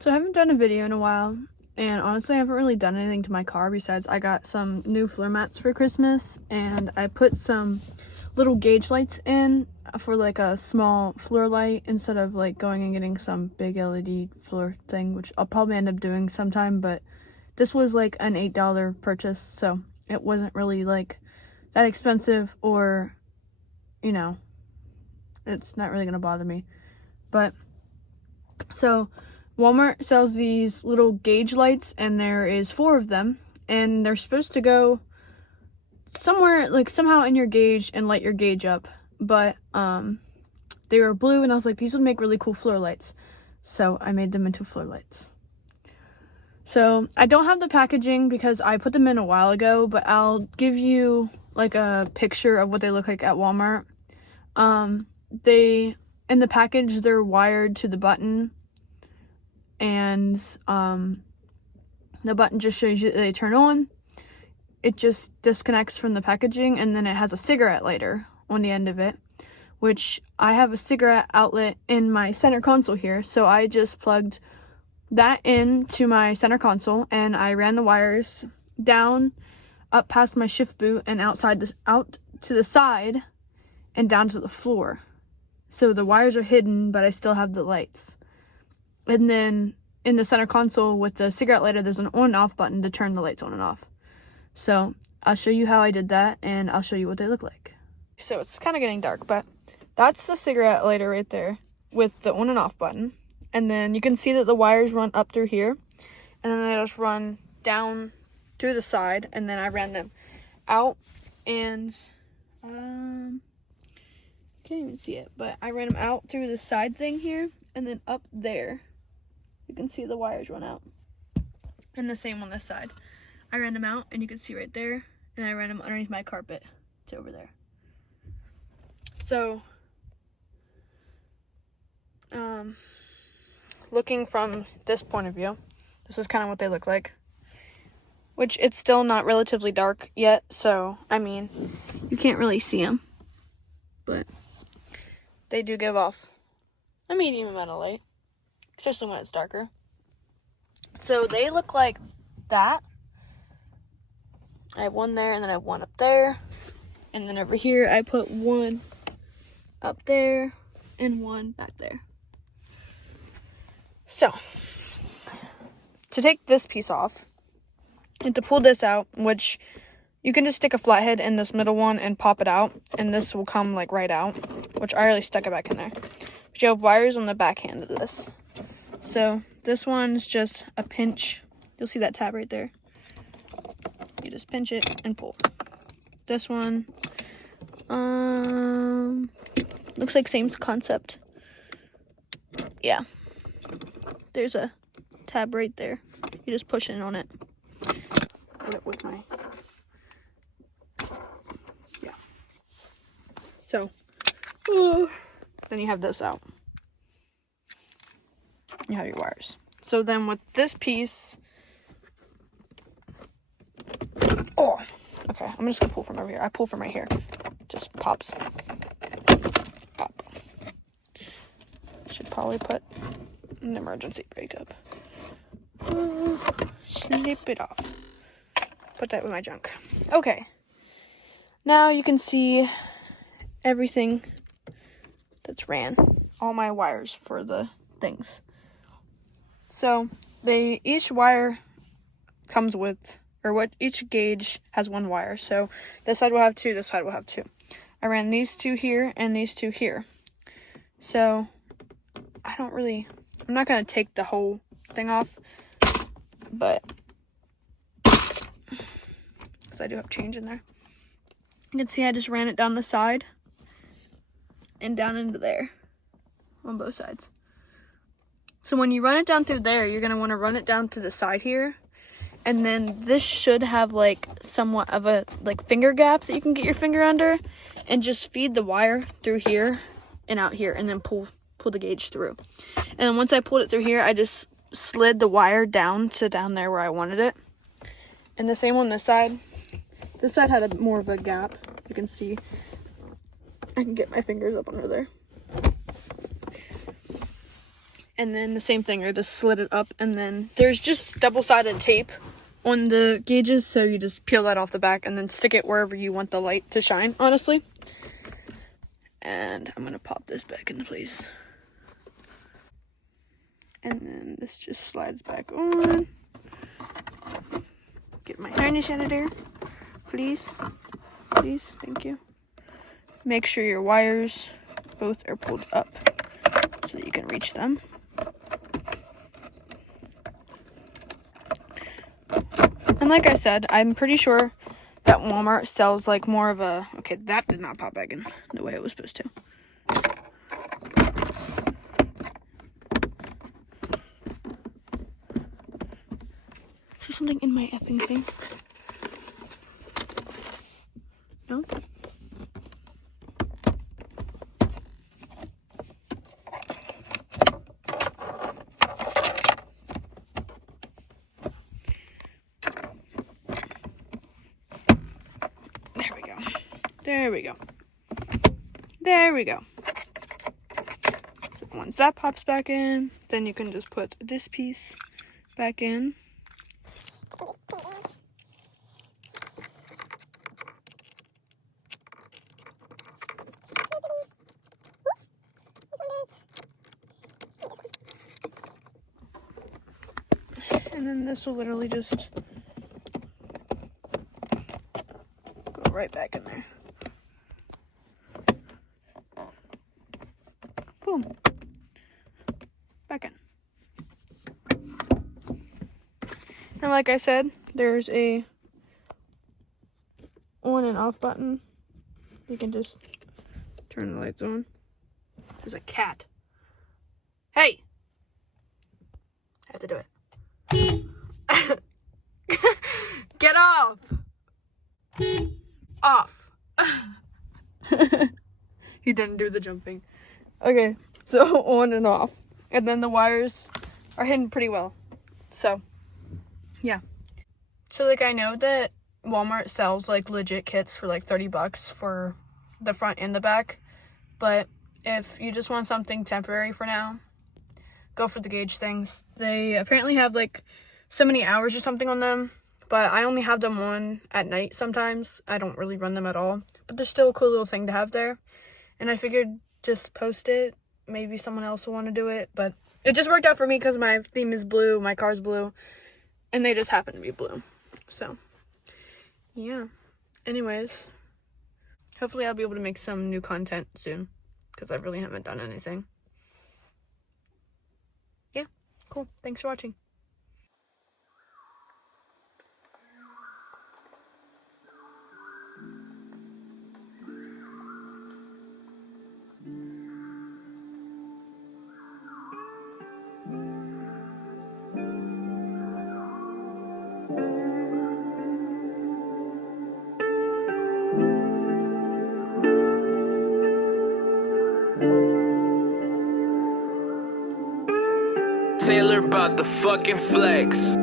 So I haven't done a video in a while, and honestly I haven't really done anything to my car besides I got some new floor mats for Christmas, and I put some little gauge lights in for like a small floor light instead of like going and getting some big LED floor thing, which I'll probably end up doing sometime, but this was like an $8 purchase, so it wasn't really like that expensive, or you know, it's not really gonna bother me. But so Walmart sells these little gauge lights, and there is 4 of them, and they're supposed to go somewhere, like somehow in your gauge and light your gauge up, but they were blue, and I was like, these would make really cool floor lights, so I made them into floor lights. So I don't have the packaging because I put them in a while ago, but I'll give you like a picture of what they look like at Walmart. They, in the package, they're wired to the button, and the button just shows you that they turn on. It just disconnects from the packaging, and then it has a cigarette lighter on the end of it, which I have a cigarette outlet in my center console here, so I just plugged that into my center console, and I ran the wires down up past my shift boot and out to the side and down to the floor. So the wires are hidden, but I still have the lights. And then in the center console with the cigarette lighter, there's an on and off button to turn the lights on and off. So I'll show you how I did that, and I'll show you what they look like. So it's kind of getting dark, but that's the cigarette lighter right there with the on and off button. And then you can see that the wires run up through here, and then they just run down through the side, and then I ran them out, and can't even see it, but I ran them out through the side thing here, and then up there you can see the wires run out, and the same on this side. I ran them out, and you can see right there, and I ran them underneath my carpet to over there. So looking from this point of view, this is kind of what they look like, which it's still not relatively dark yet, so I mean, you can't really see them, but they do give off a medium amount of light, especially when it's darker. So they look like that. I have one there, and then I have one up there, and then over here I put one up there and one back there. So to take this piece off and to pull this out, which you can just stick a flathead in this middle one and pop it out, and this will come like right out, which I already stuck it back in there. But you have wires on the back hand of this. So this one's just a pinch. You'll see that tab right there. You just pinch it and pull. This one, looks like same concept. Yeah. There's a tab right there. You just push in on it. Put it with my, yeah. So, then you have this out. You have your wires. So then with this piece, okay, I'm just gonna pull from over here. I pull from right here. Just pops. Pop. Should probably put an emergency brake up. Snip it off. Put that with my junk. Okay. Now you can see everything that's ran. All my wires for the things. So each wire comes with, each gauge has one wire. So this side will have 2, this side will have 2. I ran these 2 here and these 2 here. So I'm not going to take the whole thing off, but, because I do have change in there. You can see I just ran it down the side and down into there on both sides. So when you run it down through there, you're going to want to run it down to the side here. And then this should have like somewhat of a like finger gap that you can get your finger under, and just feed the wire through here and out here, and then pull the gauge through. And then once I pulled it through here, I just slid the wire down to down there where I wanted it. And the same on this side. This side had more of a gap. You can see I can get my fingers up under there. And then the same thing, I just slid it up, and then there's just double-sided tape on the gauges, so you just peel that off the back and then stick it wherever you want the light to shine, honestly. And I'm gonna pop this back into place. And then this just slides back on. Get my harness out of there, please. Please, thank you. Make sure your wires both are pulled up so that you can reach them. And like I said, I'm pretty sure that Walmart sells like more of a... Okay, that did not pop back in the way it was supposed to. Is there something in my effing thing? No? There we go. There we go. So once that pops back in, then you can just put this piece back in. And then this will literally just go right back in there. Boom. Back in. And like I said, there's a on and off button. You can just turn the lights on. There's a cat. Hey! I have to do it. Get off! Off. He didn't do the jumping. Okay, so on and off. And then the wires are hidden pretty well. So, yeah. So, like, I know that Walmart sells, like, legit kits for, like, $30 for the front and the back. But if you just want something temporary for now, go for the gauge things. They apparently have, like, so many hours or something on them. But I only have them on at night sometimes. I don't really run them at all. But they're still a cool little thing to have there. And I figured just post it. Maybe someone else will want to do it. But it just worked out for me because my theme is blue. My car's blue. And they just happen to be blue. So, yeah. Anyways. Hopefully I'll be able to make some new content soon. Because I really haven't done anything. Yeah. Cool. Thanks for watching. Taylor about the fucking flex.